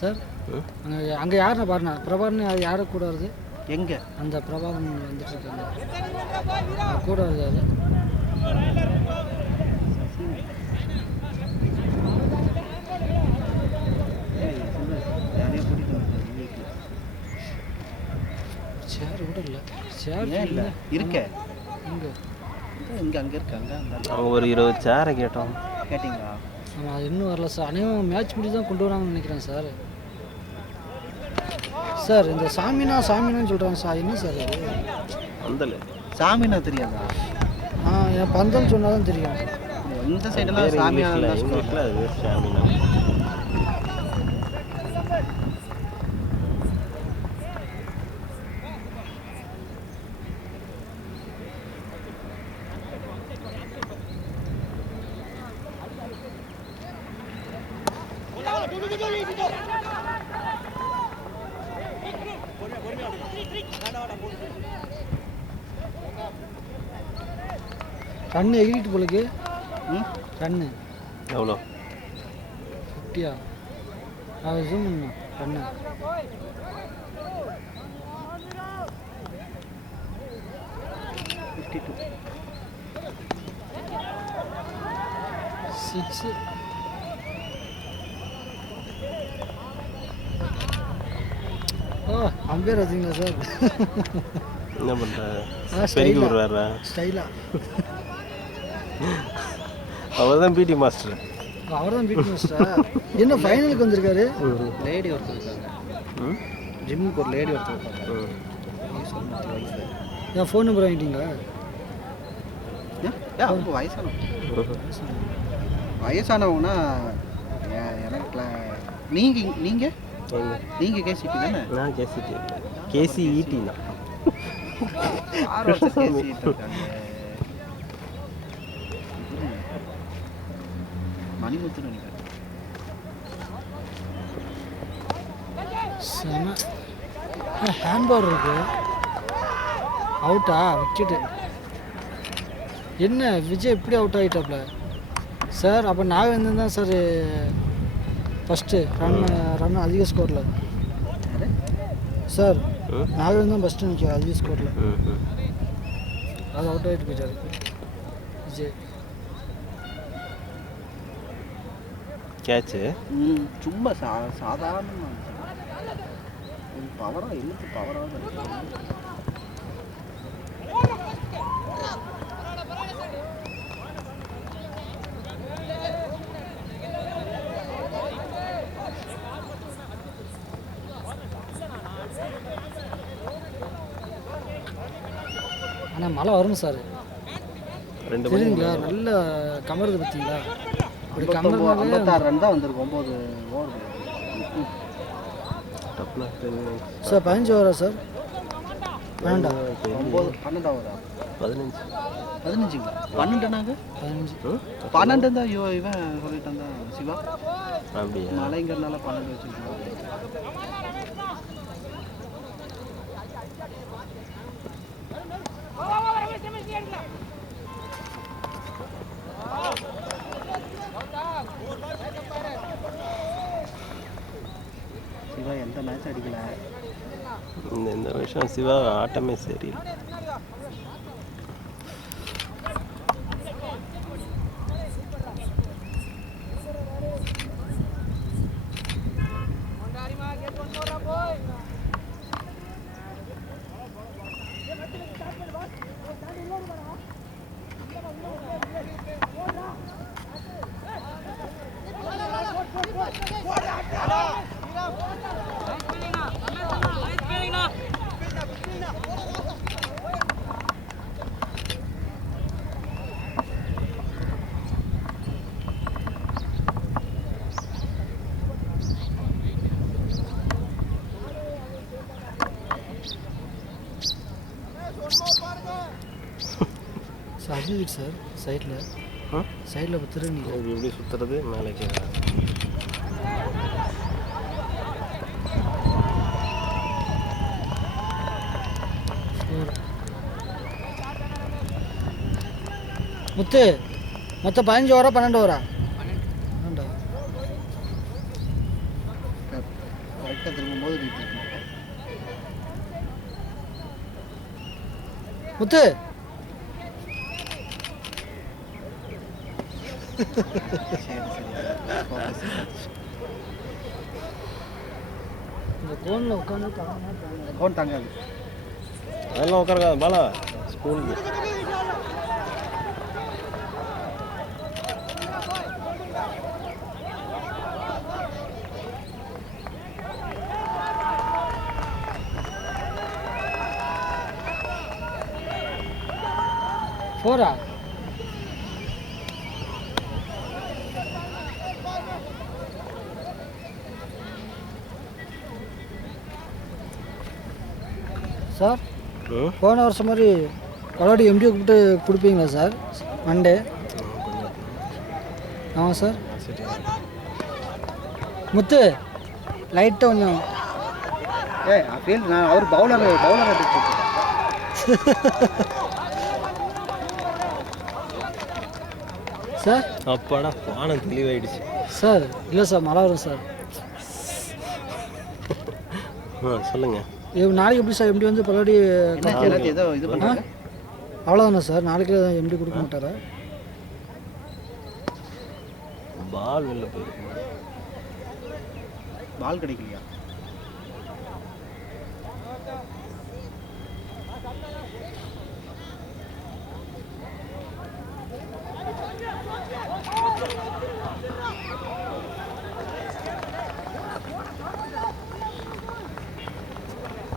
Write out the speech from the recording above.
Sir அங்கே யாருண்ணா பாருண்ணா பிரபாகரன் அது யாரை கூட வருது எங்கே அந்த பிரபாகரன் வந்துட்டு இருக்காங்க கூட வருது அது சேர் கூட இல்லை சேர் இல்லை இருக்க இங்கே அங்கே இருக்காங்க அவங்க ஒரு 20 சேரை கேட்டோம். கேட்டிங்களா? ஆமாம் அது இன்னும் வரல சார். அனைவரும் மேட்ச் முடிச்சு தான் கொண்டு வராங்கன்னு நினைக்கிறேன் சார். சார் இந்த சாமினான்னு சொல்கிறாங்க சார். என்ன சார் அது? பந்தல் சாமினா தெரியாதா? என் பந்தல் சொன்னால் தான் தெரியும். இந்த சைடெல்லாம் சாமினா இங்கிலீஷில் அது சாமினா. ரன்னு எகிரிட்டு போலுக்கு ரன்னு எவ்வளோ 50யா? அது ஜூம் பண்ணணும் ரன்னு 6. Ampere வச்சிங்களா sir? என்ன பண்ணுறாரு? பெருக்கி விடுறாரா ஸ்டைலா? அவர் தான் பிடி மாஸ்டர். அவர் தான் பிடி மாஸ்டரா? என்ன ஃபைனலுக்கு வந்திருக்காரு? லேடி ஒருத்தர் இருக்காங்க, ஜிம்முக்கு ஒரு லேடி ஒருத்தர் இருக்காங்க. என் ஃபோன் நம்பர் வாங்கிட்டீங்களா? அவங்க வயசானவங்கன்னா எனக்கு நீங்கள் கேசிடி தானே? நான் கேசிடி கேசிஇடி தான். 6 வருஷம் கேசிட்டு இருக்காங்க. மணிமுத்து நினைக்கிறேன். ஹேண்ட்பால் இருக்கு. அவுட்டா? விக்கெட்டு. என்ன விஜய் எப்படி அவுட் ஆகிட்டாப்ல சார்? அப்போ நாகவேந்தன் தான் சார் ஃபஸ்ட்டு ரன் அதிக ஸ்கோரில் சார். நாகவேந்தன் தான் ஃபஸ்ட்டு நிற்கும் அதிக ஸ்கோரில். அது அவுட் ஆகிட்டு போயிட்டார் விஜய். கேட்சு சும்மா சாதாரண பவராக இழுத்து பவராக. ஆனால் மழை வரும் சார். தெரியுங்களா? நல்ல கமருது பார்த்தீங்களா? ஒரு 56 ரன் தான் வந்திருக்கு. 9 ஓவர் சார். 15 ஓவரா சார்? 12 12 ஓவரா? 15ங்களா? 12 தான் இவன் சொல்லிட்டான் தான் சிவா. அப்படியா? மலைங்கிறதுனால 12 வச்சுருக்கோம். சிவா எந்த மேட்ச் அடிக்கல இந்த வருஷம். சிவா ஆட்டமே சரியில்லை. அஜித் சார் சைடில் பத்துரு. நீங்கள் எப்படி சுற்றுறது? மேலே கேட்குறேன். முத்து மொத்தம் 15 ஓவரா 12 ஓவரா? கரெக்டாக திரும்பும்போது நீ திரும்ப. முத்து சரி focus. இந்த கோனில் உட்காந்து ஃபோன் தாங்காது. அதெல்லாம் உட்காருக்காது பாலா ஸ்கூலுக்கு. போறா சார் போன வருஷம் மாதிரி பலவாடி எம்டியை கூப்பிட்டு கொடுப்பீங்களா சார் மண்டே? ஆமாம் சார். முத்து லைட்டாக கொஞ்சம் ஃபீல் நான் அவர் பவுலர் எடுத்து சார். அப்பாடா வானம் தெளிவாயிடுச்சு சார் இல்லை சார் மழை வரும் சார். சொல்லுங்கள். நாளைக்கு எப்படி சார் எம்டி வந்து பலவாடி எல்லாத்தையும் ஏதோ இது பண்ணுறாங்க. அவ்வளோதானே சார்? நாளைக்கு எம்டி கொடுக்க மாட்டாரா? பால் வெளில போயிருக்கு. பால் கிடைக்கலையா?